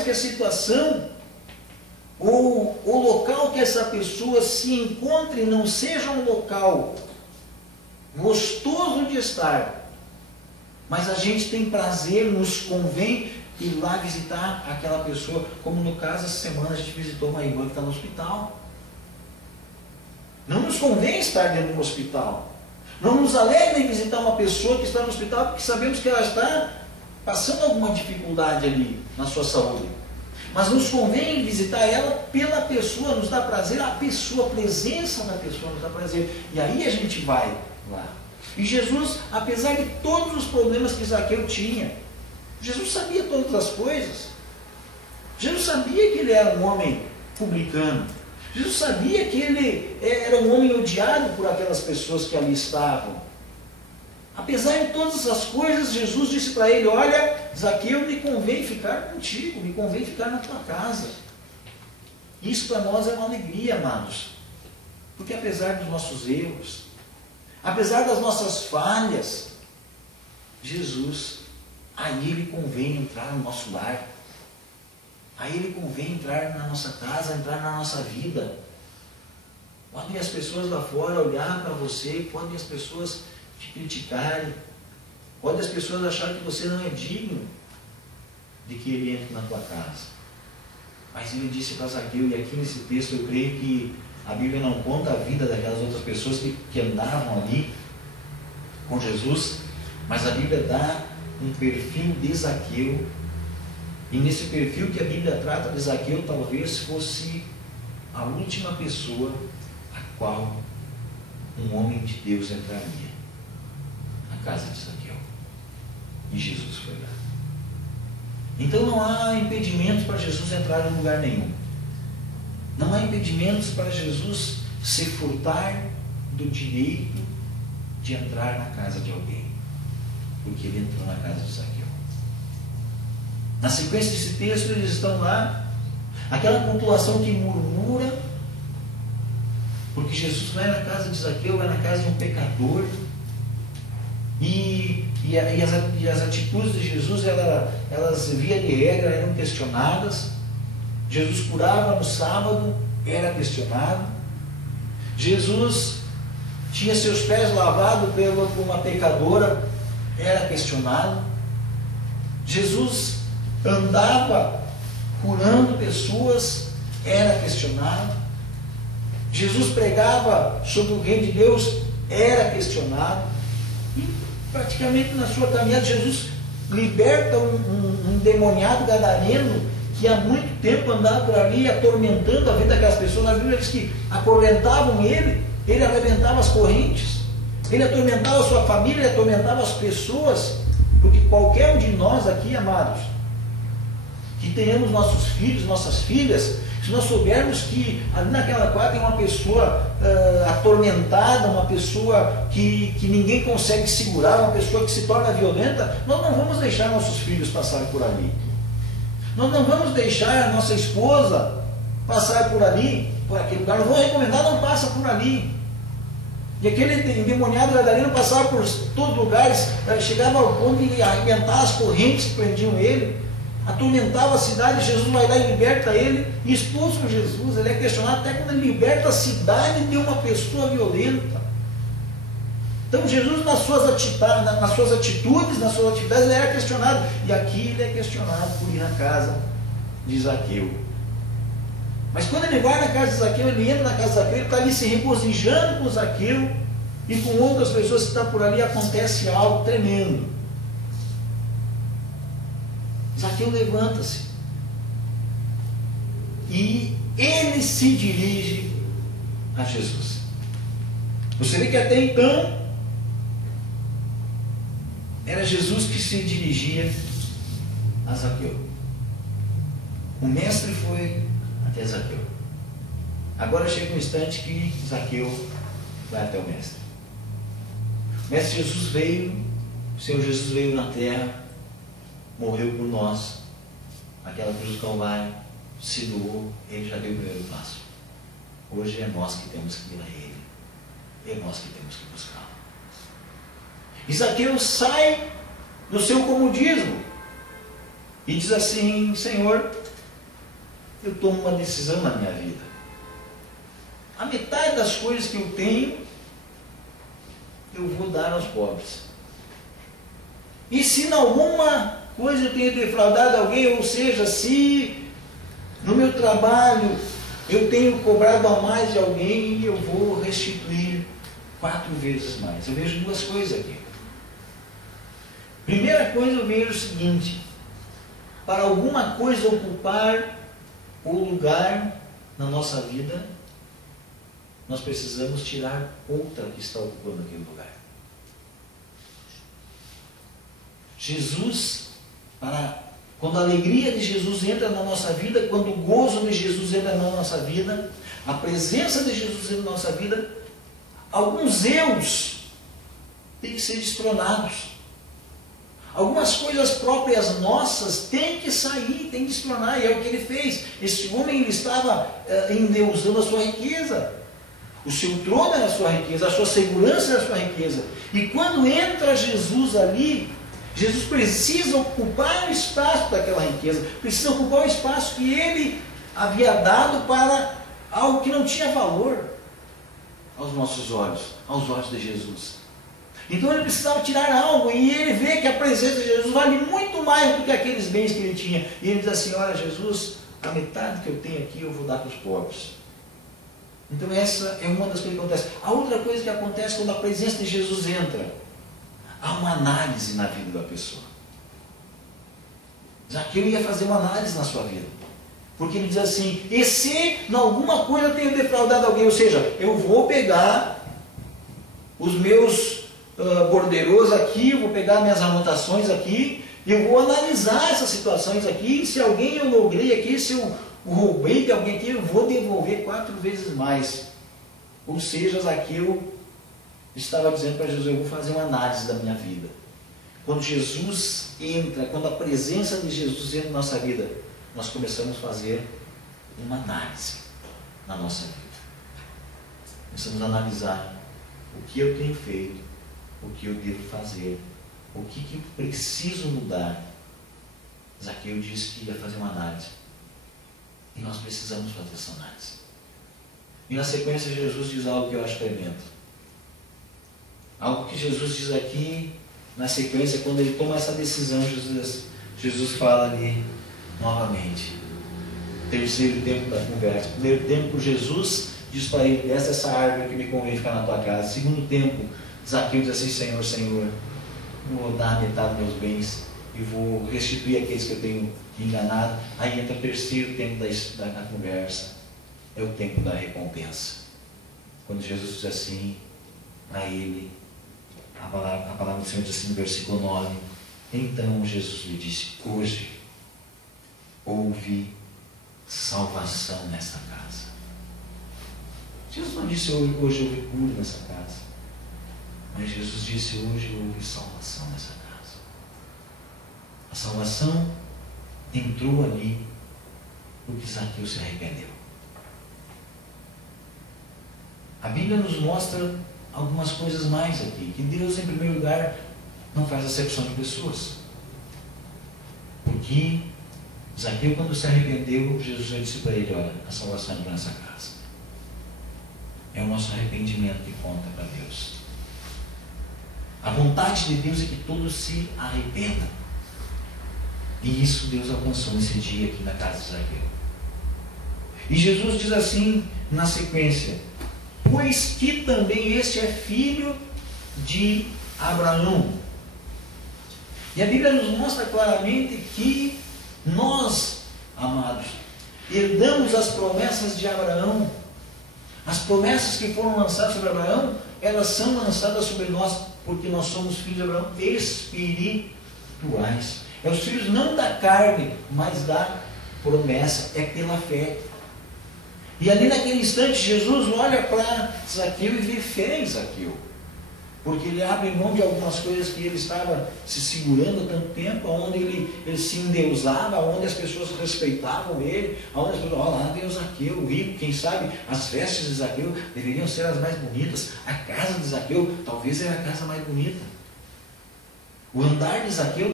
mais que a situação ou o local que essa pessoa se encontre não seja um local gostoso de estar, mas a gente tem prazer, nos convém ir lá visitar aquela pessoa, como no caso, essa semana a gente visitou uma irmã que está no hospital. Não nos convém estar dentro do hospital. Não nos alegra em visitar uma pessoa que está no hospital, porque sabemos que ela está passando alguma dificuldade ali na sua saúde. Mas nos convém visitar ela pela pessoa, nos dá prazer, a pessoa, a presença da pessoa nos dá prazer. E aí a gente vai lá. E Jesus, apesar de todos os problemas que Zaqueu tinha, Jesus sabia todas as coisas. Jesus sabia que ele era um homem publicano. Jesus sabia que ele era um homem odiado por aquelas pessoas que ali estavam. Apesar de todas as coisas, Jesus disse para ele: olha, Zaqueu, me convém ficar contigo, me convém ficar na tua casa. Isso para nós é uma alegria, amados. Porque apesar dos nossos erros, apesar das nossas falhas, Jesus, a Ele convém entrar no nosso lar. A Ele convém entrar na nossa casa, entrar na nossa vida. Podem as pessoas lá fora olhar para você, podem as pessoas te criticarem, podem as pessoas acharem que você não é digno de que Ele entre na tua casa. Mas Ele disse para Zaqueu, e aqui nesse texto eu creio que a Bíblia não conta a vida daquelas outras pessoas que andavam ali com Jesus, mas a Bíblia dá um perfil de Zaqueu. E nesse perfil que a Bíblia trata de Zaqueu, talvez fosse a última pessoa a qual um homem de Deus entraria na casa de Zaqueu. E Jesus foi lá. Então não há impedimentos para Jesus entrar em lugar nenhum. Não há impedimentos para Jesus se furtar do direito de entrar na casa de alguém, porque ele entrou na casa de Zaqueu. Na sequência desse texto, eles estão lá, aquela população que murmura, porque Jesus vai na casa de Zaqueu, vai na casa de um pecador, e as atitudes de Jesus, elas via de regra, eram questionadas. Jesus curava no sábado, era questionado. Jesus tinha seus pés lavados por uma pecadora, era questionado. Jesus andava curando pessoas, era questionado. Jesus pregava sobre o reino de Deus, era questionado. E praticamente na sua caminhada, Jesus liberta um endemoniado gadareno que há muito tempo andava por ali atormentando a vida daquelas pessoas. A Bíblia diz que acorrentavam ele arrebentava as correntes, ele atormentava a sua família, ele atormentava as pessoas, porque qualquer um de nós aqui, amados, que tenhamos nossos filhos, nossas filhas, se nós soubermos que ali naquela quadra tem uma pessoa atormentada, uma pessoa que ninguém consegue segurar, uma pessoa que se torna violenta, nós não vamos deixar nossos filhos passarem por ali. Nós não vamos deixar a nossa esposa passar por ali, por aquele lugar. Nós vamos recomendar, não passa por ali. E aquele endemoniado gadareno passava por todos os lugares, chegava ao ponto de arrebentar as correntes que prendiam ele, atormentava a cidade. Jesus vai lá e liberta ele, e expulsa Jesus. Ele é questionado até quando ele liberta a cidade de uma pessoa violenta. Então Jesus nas suas atitudes, nas suas atividades, ele era questionado. E aqui ele é questionado por ir na casa de Zaqueu. Mas quando ele vai na casa de Zaqueu, ele entra na casa de Zaqueu, ele está ali se regozijando com Zaqueu, e com outras pessoas que estão por ali, acontece algo tremendo. Zaqueu levanta-se e ele se dirige a Jesus. Você vê que até então era Jesus que se dirigia a Zaqueu. O mestre foi até Zaqueu. Agora chega um instante que Zaqueu vai até o mestre. O mestre Jesus veio, o Senhor Jesus veio na terra, morreu por nós, aquela cruz do Calvário, se doou, ele já deu o primeiro passo. Hoje é nós que temos que ir a ele, é nós que temos que buscá-lo. E Zaqueu sai do seu comodismo e diz assim: Senhor, eu tomo uma decisão na minha vida. A metade das coisas que eu tenho, eu vou dar aos pobres. E se em alguma coisa eu tenho defraudado alguém, ou seja, se no meu trabalho eu tenho cobrado a mais de alguém, eu vou restituir 4 vezes mais. Eu vejo 2 coisas aqui. Primeira coisa, eu vejo o seguinte: para alguma coisa ocupar o lugar na nossa vida, nós precisamos tirar outra que está ocupando aquele lugar. Jesus, quando a alegria de Jesus entra na nossa vida, quando o gozo de Jesus entra na nossa vida, a presença de Jesus entra na nossa vida, alguns eus têm que ser destronados. Algumas coisas próprias nossas têm que sair, têm que destronar, e é o que ele fez. Esse homem, ele estava endeusando a sua riqueza. O seu trono era a sua riqueza, a sua segurança era a sua riqueza. E quando entra Jesus ali, Jesus precisa ocupar o espaço daquela riqueza, precisa ocupar o espaço que ele havia dado para algo que não tinha valor aos nossos olhos, aos olhos de Jesus. Então ele precisava tirar algo, e ele vê que a presença de Jesus vale muito mais do que aqueles bens que ele tinha. E ele diz assim: olha, Jesus, a metade que eu tenho aqui eu vou dar para os pobres. Então essa é uma das coisas que acontece. A outra coisa que acontece quando a presença de Jesus entra, há uma análise na vida da pessoa. Zaqueu ia fazer uma análise na sua vida. Porque ele diz assim: e se em alguma coisa eu tenho defraudado alguém? Ou seja, eu vou pegar os meus borderos aqui, eu vou pegar minhas anotações aqui, e eu vou analisar essas situações aqui. Se alguém eu logrei aqui, se eu roubei de alguém aqui, eu vou devolver 4 vezes mais. Ou seja, Zaqueu estava dizendo para Jesus: eu vou fazer uma análise da minha vida. Quando Jesus entra, quando a presença de Jesus entra na nossa vida, nós começamos a fazer uma análise na nossa vida. Começamos a analisar o que eu tenho feito, o que eu devo fazer, o que eu preciso mudar. Zaqueu disse que ia fazer uma análise. E nós precisamos fazer essa análise. E na sequência Jesus diz algo que eu acho tremendo. Algo que Jesus diz aqui, na sequência, quando ele toma essa decisão, Jesus fala ali novamente. Terceiro tempo da conversa. Primeiro tempo, Jesus diz para ele: desce essa árvore que me convém ficar na tua casa. Segundo tempo, Zaqueu diz assim: Senhor, Senhor, vou dar metade dos meus bens e vou restituir aqueles que eu tenho enganado. Aí entra o terceiro tempo da conversa, é o tempo da recompensa. Quando Jesus diz assim a ele, a palavra do Senhor diz assim no versículo 9: então Jesus lhe disse: hoje houve salvação nessa casa. Jesus não disse: hoje houve cura nessa casa. Mas Jesus disse: hoje houve salvação nessa casa. A salvação entrou ali porque Zaqueu se arrependeu. A Bíblia nos mostra algumas coisas mais aqui. Que Deus, em primeiro lugar, não faz acepção de pessoas. Porque Zaqueu, quando se arrependeu, Jesus já disse para ele: olha, a salvação entrou nessa casa. É o nosso arrependimento que conta para Deus. A vontade de Deus é que todos se arrependam. E isso Deus alcançou nesse dia aqui na casa de Zaqueu. E Jesus diz assim na sequência: pois que também este é filho de Abraão. E a Bíblia nos mostra claramente que nós, amados, herdamos as promessas de Abraão. As promessas que foram lançadas sobre Abraão, elas são lançadas sobre nós, porque nós somos filhos de Abraão espirituais. É os filhos não da carne, mas da promessa, é pela fé. E ali naquele instante Jesus olha para Zaqueu e vê fé em Zaqueu. Porque ele abre mão de algumas coisas que ele estava se segurando há tanto tempo, onde ele se endeusava, onde as pessoas respeitavam ele, onde as pessoas, olha lá vem o Zaqueu, o rico, quem sabe as vestes de Zaqueu deveriam ser as mais bonitas, a casa de Zaqueu talvez era a casa mais bonita, o andar de Zaqueu